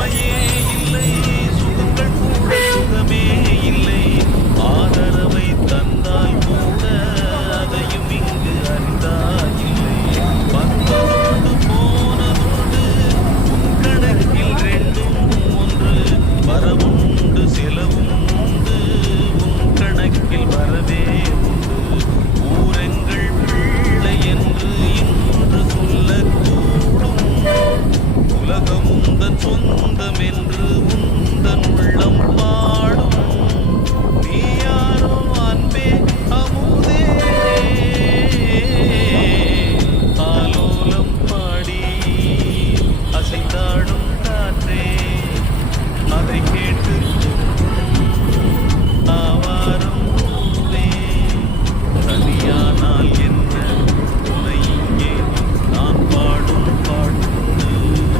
சுமையே இல்லை சுகங்கள் கூட சுகமே இல்லை ஆதரவை தந்தால் கூட அதையும் இங்கு அறிந்தாயில்லை வந்ததுண்டு போனதுண்டு உன் கணக்கில் ரெண்டும் ஒன்று வரவுண்டு செலவும் உண்டு உன் கணக்கில் வரவே உண்டு ஊரெங்கள் பிள்ளை என்று இன்று சொல்லக்கூடும் உலகம் உந்தன் சொந்த